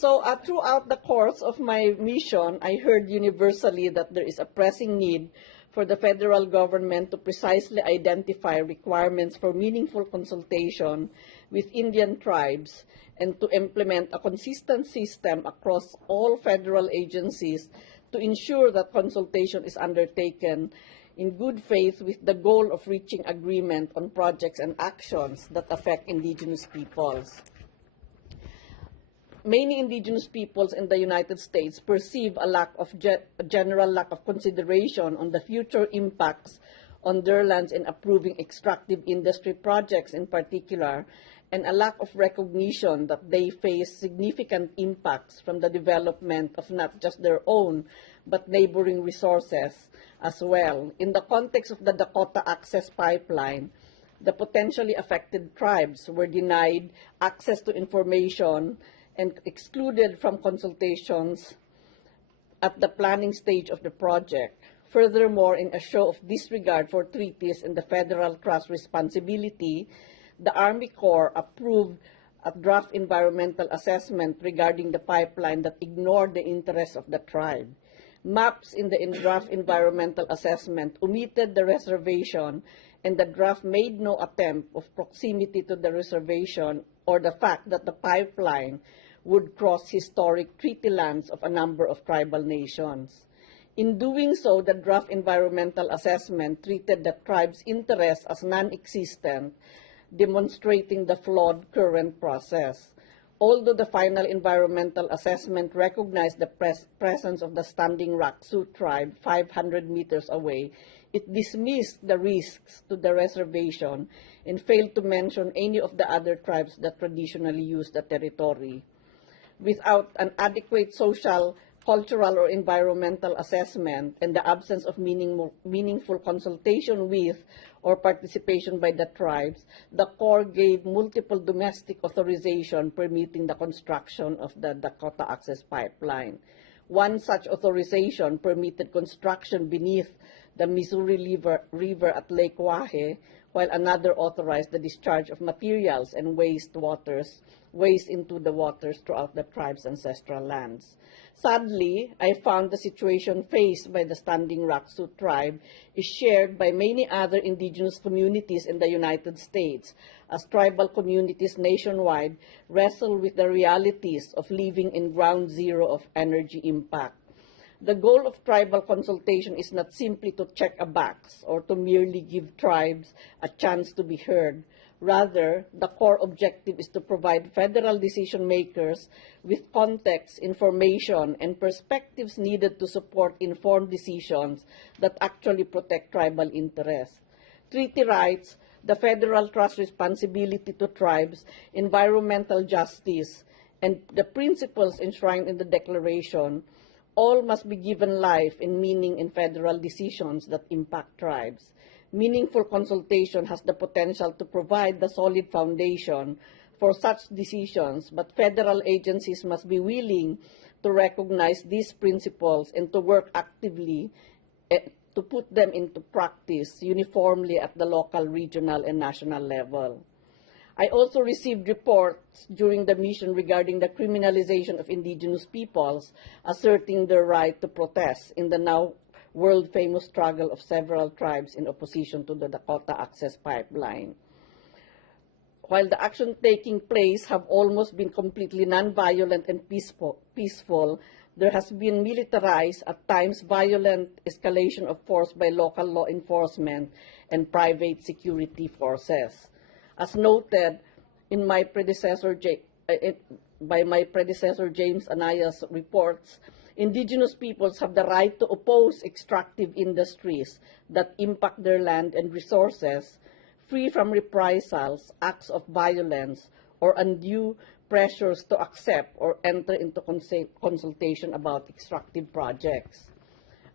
Throughout the course of my mission, I heard universally that there is a pressing need for the federal government to precisely identify requirements for meaningful consultation with Indian tribes and to implement a consistent system across all federal agencies to ensure that consultation is undertaken in good faith with the goal of reaching agreement on projects and actions that affect indigenous peoples. Many indigenous peoples in the United States perceive a general lack of consideration on the future impacts on their lands in approving extractive industry projects in particular, and a lack of recognition that they face significant impacts from the development of not just their own, but neighboring resources as well. In the context of the Dakota Access pipeline, the potentially affected tribes were denied access to information and excluded from consultations at the planning stage of the project. Furthermore, in a show of disregard for treaties and the federal trust responsibility, the Army Corps approved a draft environmental assessment regarding the pipeline that ignored the interests of the tribe. Maps in the draft environmental assessment omitted the reservation, and the draft made no attempt of proximity to the reservation or the fact that the pipeline would cross historic treaty lands of a number of tribal nations. In doing so, the draft environmental assessment treated the tribe's interests as non-existent, demonstrating the flawed current process. Although the final environmental assessment recognized the presence of the Standing Rock Sioux Tribe 500 meters away, it dismissed the risks to the reservation and failed to mention any of the other tribes that traditionally use the territory. Without an adequate social, cultural, or environmental assessment and the absence of meaningful consultation with or participation by the tribes, the Corps gave multiple domestic authorization permitting the construction of the Dakota Access pipeline. One such authorization permitted construction beneath the Missouri River at Lake Wahe, while another authorized the discharge of materials and waste into the waters throughout the tribe's ancestral lands. Sadly, I found the situation faced by the Standing Rock Sioux Tribe is shared by many other indigenous communities in the United States, as tribal communities nationwide wrestle with the realities of living in ground zero of energy impact. The goal of tribal consultation is not simply to check a box or to merely give tribes a chance to be heard. Rather, the core objective is to provide federal decision makers with context, information, and perspectives needed to support informed decisions that actually protect tribal interests. Treaty rights, the federal trust responsibility to tribes, environmental justice, and the principles enshrined in the Declaration all must be given life and meaning in federal decisions that impact tribes. Meaningful consultation has the potential to provide the solid foundation for such decisions, but federal agencies must be willing to recognize these principles and to work actively to put them into practice uniformly at the local, regional, and national level. I also received reports during the mission regarding the criminalization of indigenous peoples asserting their right to protest in the now world-famous struggle of several tribes in opposition to the Dakota Access pipeline. While the action taking place have almost been completely nonviolent and peaceful, there has been militarized, at times violent escalation of force by local law enforcement and private security forces. As noted in my predecessor, James Anaya's reports, indigenous peoples have the right to oppose extractive industries that impact their land and resources, free from reprisals, acts of violence, or undue pressures to accept or enter into consultation about extractive projects.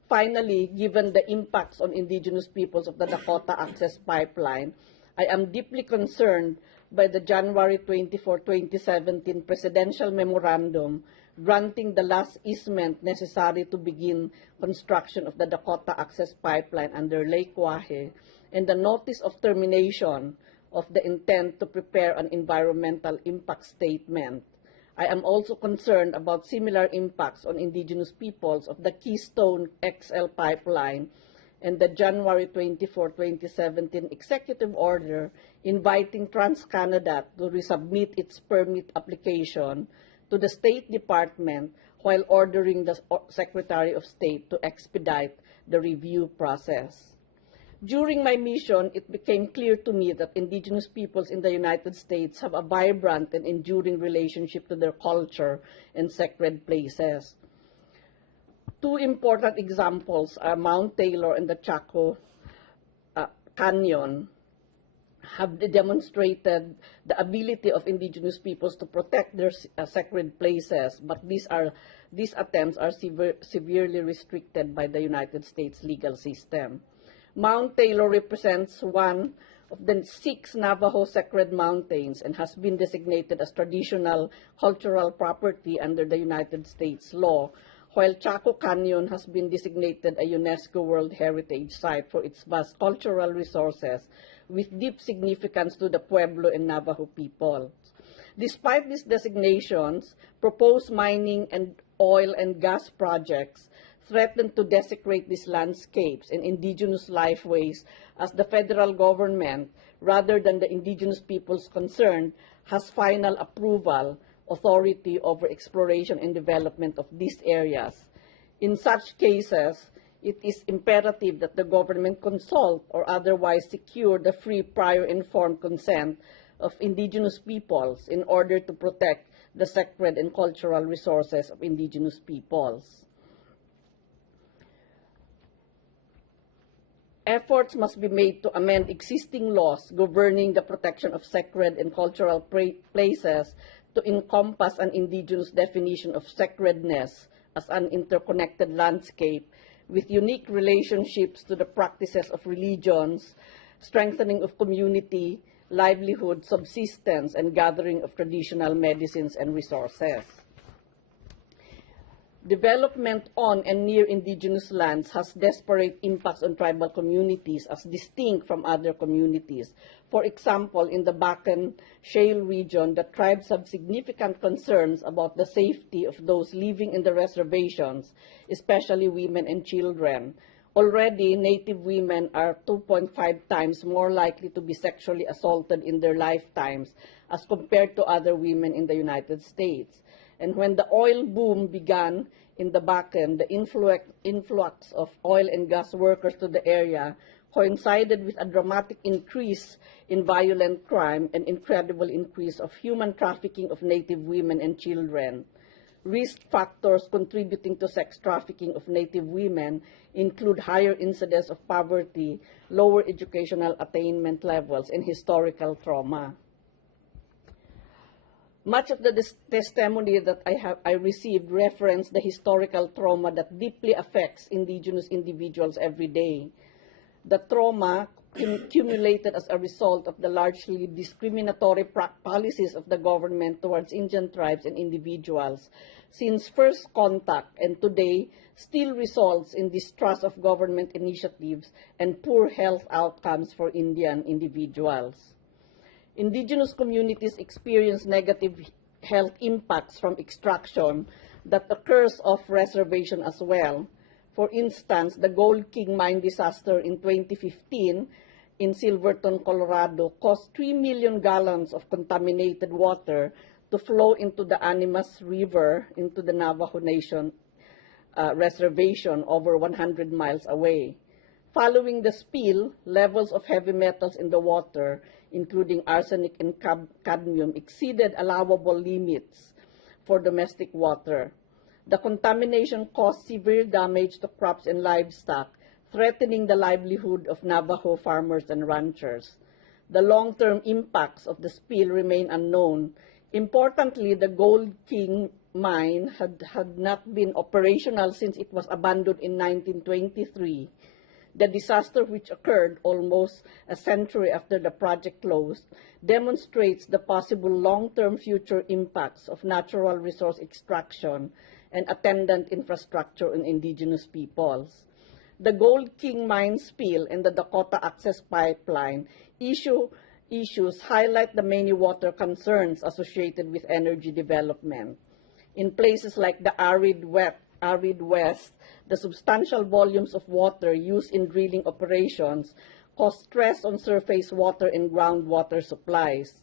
Finally, given the impacts on indigenous peoples of the Dakota Access pipeline, I am deeply concerned by the January 24, 2017 Presidential Memorandum granting the last easement necessary to begin construction of the Dakota Access pipeline under Lake Wahe and the notice of termination of the intent to prepare an environmental impact statement. I am also concerned about similar impacts on indigenous peoples of the Keystone XL pipeline and the January 24, 2017 executive order inviting TransCanada to resubmit its permit application to the State Department while ordering the Secretary of State to expedite the review process. During my mission, it became clear to me that indigenous peoples in the United States have a vibrant and enduring relationship to their culture and sacred places. Two important examples are Mount Taylor and the Chaco Canyon have demonstrated the ability of indigenous peoples to protect their sacred places, but these attempts are severely restricted by the United States legal system. Mount Taylor represents one of the 6 Navajo sacred mountains and has been designated as traditional cultural property under the United States law, while Chaco Canyon has been designated a UNESCO World Heritage Site for its vast cultural resources with deep significance to the Pueblo and Navajo peoples. Despite these designations, proposed mining and oil and gas projects threaten to desecrate these landscapes and indigenous lifeways as the federal government, rather than the indigenous peoples concerned, has final approval authority over exploration and development of these areas. In such cases, it is imperative that the government consult or otherwise secure the free prior informed consent of indigenous peoples in order to protect the sacred and cultural resources of indigenous peoples. Efforts must be made to amend existing laws governing the protection of sacred and cultural places to encompass an indigenous definition of sacredness as an interconnected landscape with unique relationships to the practices of religions, strengthening of community, livelihood, subsistence, and gathering of traditional medicines and resources. Development on and near indigenous lands has disparate impacts on tribal communities as distinct from other communities. For example, in the Bakken Shale region, the tribes have significant concerns about the safety of those living in the reservations, especially women and children. Already, Native women are 2.5 times more likely to be sexually assaulted in their lifetimes as compared to other women in the United States. And when the oil boom began in the Bakken, the influx of oil and gas workers to the area coincided with a dramatic increase in violent crime and incredible increase of human trafficking of Native women and children. Risk factors contributing to sex trafficking of Native women include higher incidence of poverty, lower educational attainment levels, and historical trauma. Much of the testimony that I received reference the historical trauma that deeply affects indigenous individuals every day. The trauma accumulated as a result of the largely discriminatory policies of the government towards Indian tribes and individuals since first contact and today still results in distrust of government initiatives and poor health outcomes for Indian individuals. Indigenous communities experience negative health impacts from extraction that occurs off reservation as well. For instance, the Gold King mine disaster in 2015 in Silverton, Colorado, caused 3 million gallons of contaminated water to flow into the Animas River into the Navajo Nation reservation over 100 miles away. Following the spill, levels of heavy metals in the water, including arsenic and cadmium, exceeded allowable limits for domestic water. The contamination caused severe damage to crops and livestock, threatening the livelihood of Navajo farmers and ranchers. The long-term impacts of the spill remain unknown. Importantly, the Gold King mine had not been operational since it was abandoned in 1923. The disaster, which occurred almost a century after the project closed, demonstrates the possible long-term future impacts of natural resource extraction and attendant infrastructure on indigenous peoples. The Gold King mine spill and the Dakota Access pipeline issue issues highlight the many water concerns associated with energy development. In places like the arid West, the substantial volumes of water used in drilling operations cause stress on surface water and groundwater supplies.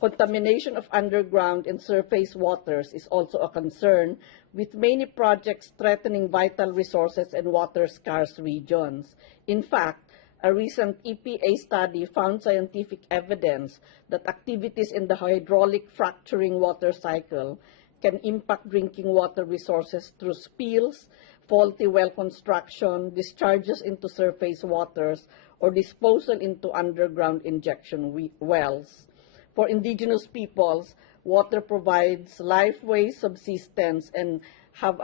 Contamination of underground and surface waters is also a concern, with many projects threatening vital resources and water-scarce regions. In fact, a recent EPA study found scientific evidence that activities in the hydraulic fracturing water cycle can impact drinking water resources through spills, faulty well construction, discharges into surface waters, or disposal into underground injection wells. For indigenous peoples, water provides lifeway, subsistence, and have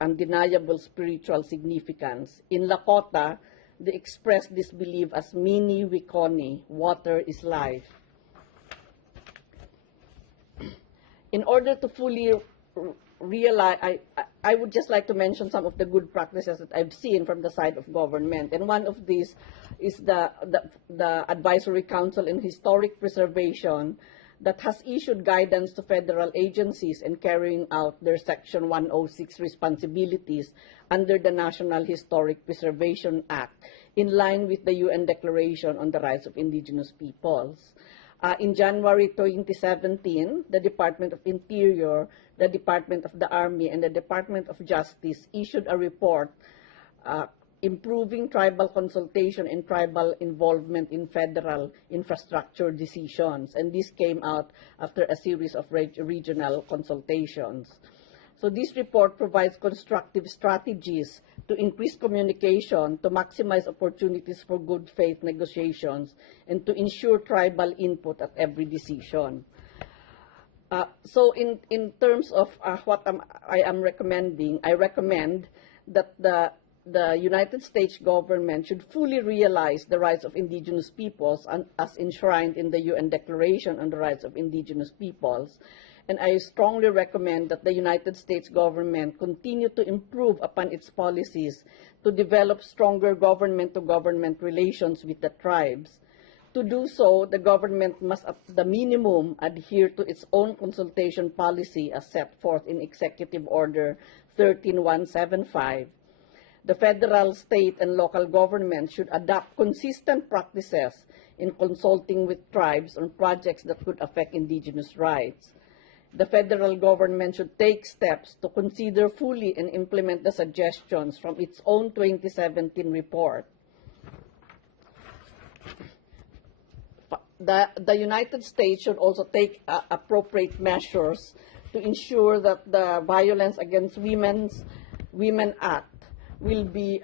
undeniable spiritual significance. In Lakota, they express this belief as Mini Wikoni, water is life. In order to fully realize, I would just like to mention some of the good practices that I've seen from the side of government. And one of these is the Advisory Council in Historic Preservation that has issued guidance to federal agencies in carrying out their Section 106 responsibilities under the National Historic Preservation Act, in line with the UN Declaration on the Rights of Indigenous Peoples. In January 2017, the Department of Interior, the Department of the Army, and the Department of Justice issued a report improving tribal consultation and tribal involvement in federal infrastructure decisions. And this came out after a series of regional consultations. So this report provides constructive strategies to increase communication, to maximize opportunities for good faith negotiations, and to ensure tribal input at every decision. So in terms of what I am recommending, I recommend that the United States government should fully realize the rights of indigenous peoples as enshrined in the UN Declaration on the Rights of Indigenous Peoples. And I strongly recommend that the United States government continue to improve upon its policies to develop stronger government-to-government relations with the tribes. To do so, the government must, at the minimum, adhere to its own consultation policy as set forth in Executive Order 13175. The federal, state, and local governments should adopt consistent practices in consulting with tribes on projects that could affect indigenous rights. The federal government should take steps to consider fully and implement the suggestions from its own 2017 report. The United States should also take appropriate measures to ensure that the Violence Against Women Act will be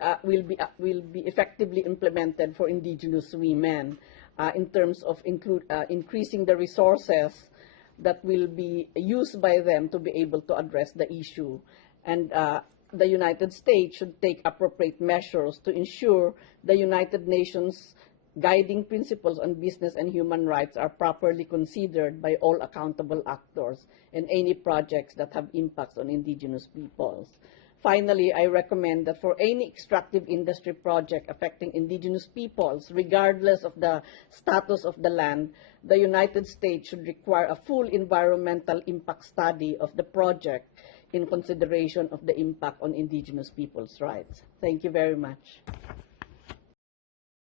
effectively implemented for indigenous women in terms of increasing the resources that will be used by them to be able to address the issue. And the United States should take appropriate measures to ensure the United Nations guiding principles on business and human rights are properly considered by all accountable actors and any projects that have impacts on indigenous peoples. Finally, I recommend that for any extractive industry project affecting indigenous peoples, regardless of the status of the land, the United States should require a full environmental impact study of the project in consideration of the impact on indigenous peoples' rights. Thank you very much.